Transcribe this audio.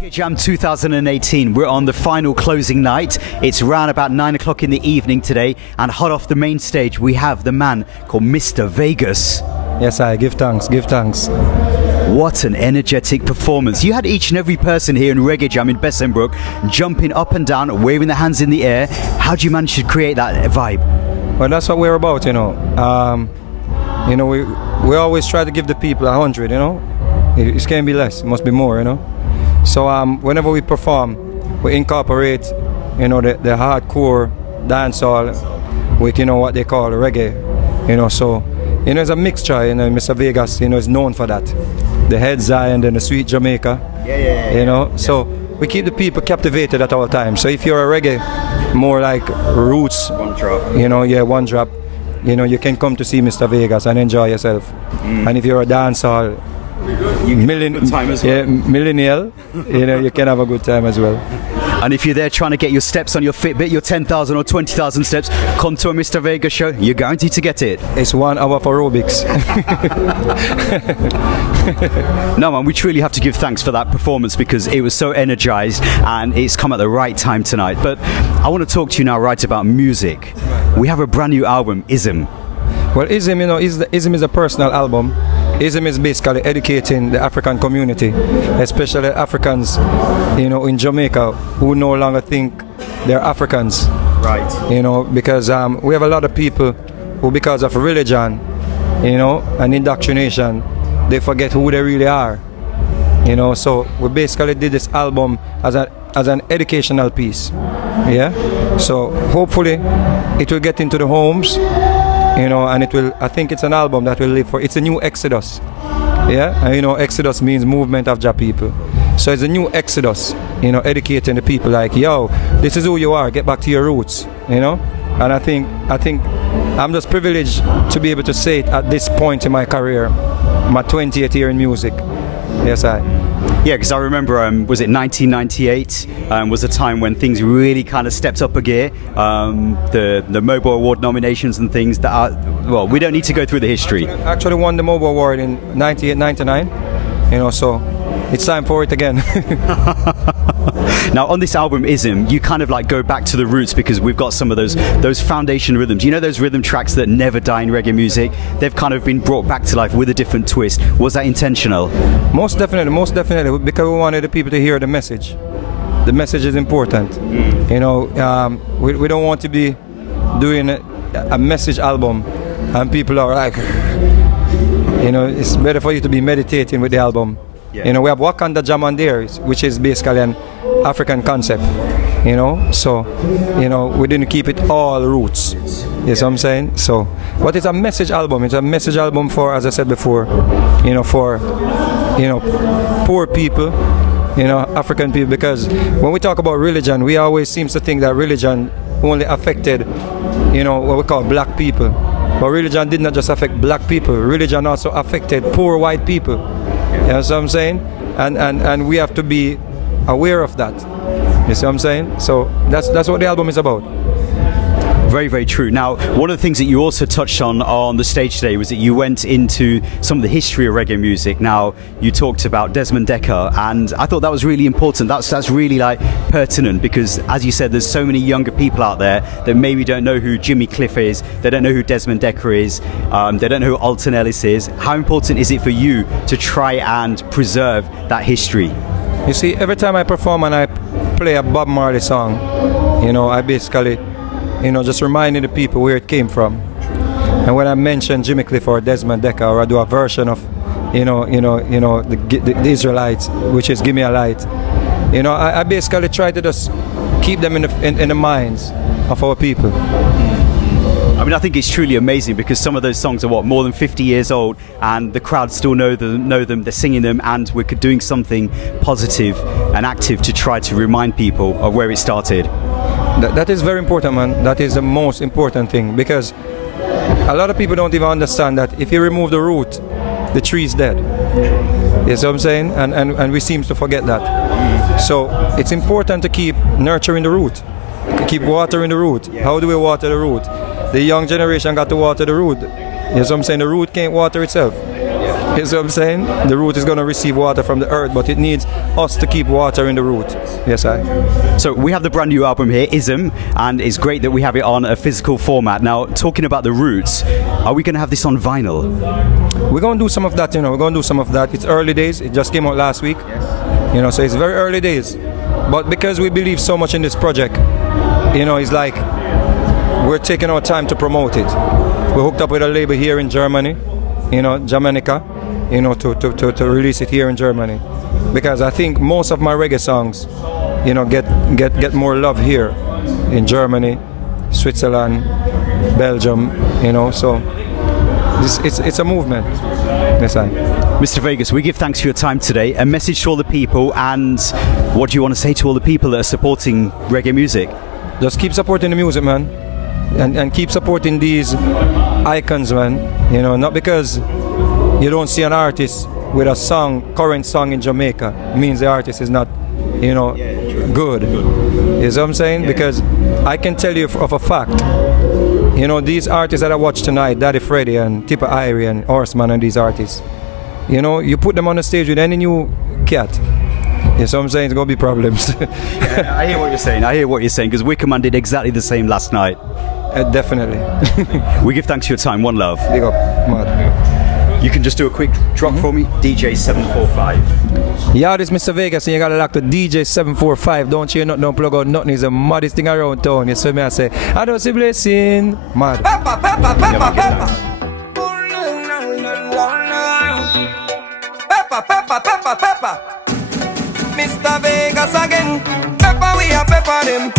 Reggae Jam 2018, we're on the final closing night. It's around about 9 o'clock in the evening today, and hot off the main stage we have the man called Mr. Vegas. Yes, I give thanks, give thanks. What an energetic performance. You had each and every person here in Reggae Jam in Bersenbrück jumping up and down, waving their hands in the air. How do you manage to create that vibe? Well, that's what we're about, you know. We always try to give the people 100, you know. It can't be less, it must be more, you know. So whenever we perform, we incorporate, you know, the hardcore dancehall with, you know, what they call reggae, you know. So, you know, it's a mixture, you know. Mr. Vegas, you know, is known for that. The head Zion and the sweet Jamaica, you know. So we keep the people captivated at all times. So if you're a reggae, more like roots, one drop, you know, one drop, you know, you can come to see Mr. Vegas and enjoy yourself. And if you're a dancehall, millennial, you know, you can have a good time as well. And if you're there trying to get your steps on your Fitbit, your 10,000 or 20,000 steps, come to a Mr. Vegas show. You're guaranteed to get it. It's 1 hour for aerobics. No, man, we truly have to give thanks for that performance because it was so energized and it's come at the right time tonight. But I want to talk to you now right about music. We have a brand new album, Ism. Well, Ism, you know, Ism is a personal album. Ism is basically educating the African community, especially Africans, you know, in Jamaica who no longer think they're Africans. Right. You know, because we have a lot of people who, because of religion, you know, and indoctrination, they forget who they really are. You know, so we basically did this album as an educational piece. Yeah. So hopefully it will get into the homes. You know, and it will, I think it's an album that will live for, it's a new exodus. Yeah, and you know, exodus means movement of Jah people. So it's a new exodus, you know, educating the people like, yo, this is who you are, get back to your roots, you know. And I think I'm just privileged to be able to say it at this point in my career, my 20th year in music. Yes, Yeah, because I remember, was it 1998? Was a time when things really kind of stepped up a gear. The Mobile Award nominations and things that are, well, we don't need to go through the history. Actually won the Mobile Award in 98, 99, you know, so it's time for it again. Now on this album Ism, you kind of like go back to the roots because we've got some of those foundation rhythms. You know, those rhythm tracks that never die in reggae music? They've kind of been brought back to life with a different twist. Was that intentional? Most definitely, because we wanted the people to hear the message. The message is important. You know, we don't want to be doing a message album and people are like, you know, it's better for you to be meditating with the album. Yeah. You know, we have Wakanda Jam on there, which is basically an African concept, you know, so, you know, we didn't keep it all roots, you know what I'm saying? So, but it's a message album. It's a message album for, as I said before, you know, for, you know, poor people, you know, African people, because when we talk about religion, we always seem to think that religion only affected, you know, what we call black people. But religion did not just affect black people, religion also affected poor white people. You know what I'm saying? And we have to be aware of that. You see what I'm saying? So that's what the album is about. Very, very true. Now, one of the things that you also touched on the stage today was that you went into some of the history of reggae music. Now, you talked about Desmond Dekker, and I thought that was really important. That's really like pertinent because, as you said, there's so many younger people out there that maybe don't know who Jimmy Cliff is, they don't know who Desmond Dekker is, they don't know who Alton Ellis is. How important is it for you to try and preserve that history? You see, every time I perform and I play a Bob Marley song, you know, I basically, you know, just reminding the people where it came from. And when I mention Jimmy Cliff or Desmond Dekker, or I do a version of, the Israelites, which is Give Me a Light, you know, I basically try to just keep them in the minds of our people. I mean, I think it's truly amazing because some of those songs are what, more than 50 years old, and the crowd still know them, they're singing them, and we're doing something positive and active to try to remind people of where it started. That is very important, man. That is the most important thing, because a lot of people don't even understand that if you remove the root, the tree is dead. You see what I'm saying? And we seem to forget that. So it's important to keep nurturing the root, keep watering the root. How do we water the root? The young generation got to water the root. You know what I'm saying? The root can't water itself. You see what I'm saying? The root is going to receive water from the earth, but it needs us to keep water in the root. Yes, So we have the brand new album here, Ism, and it's great that we have it on a physical format. Now, talking about the roots, are we going to have this on vinyl? We're going to do some of that, you know. We're going to do some of that. It's early days. It just came out last week. Yes. You know, so it's very early days. But because we believe so much in this project, you know, it's like we're taking our time to promote it. We're hooked up with a label here in Germany, you know, Jamanica, you know, to release it here in Germany. Because I think most of my reggae songs, you know, get more love here in Germany, Switzerland, Belgium, you know, so it's a movement. Yes, Mr. Vegas, we give thanks for your time today. A message to all the people, and what do you want to say to all the people that are supporting reggae music? Just keep supporting the music, man, and keep supporting these icons, man. You know, not because you don't see an artist with a song, current song in Jamaica, means the artist is not, you know, good. You see what I'm saying? Because I can tell you of a fact, you know, these artists that I watched tonight, Daddy Freddy and Tipper Irie and Horseman and these artists, you know, you put them on the stage with any new cat, you see what I'm saying, it's going to be problems. Yeah, I hear what you're saying, because Wickerman did exactly the same last night. Definitely. We give thanks for your time, one love. Big up, mad. You can just do a quick drop for me, DJ 745. Yeah, this is Mr. Vegas, and you gotta lock to DJ 745. Don't you not don't plug out nothing. It's the maddest thing around town. You see me, I say, I don't see blessing. Mad. Peppa, Peppa, Peppa, Peppa. Peppa, Peppa, Peppa, Peppa. Mr. Vegas again. Peppa, we are pepper them.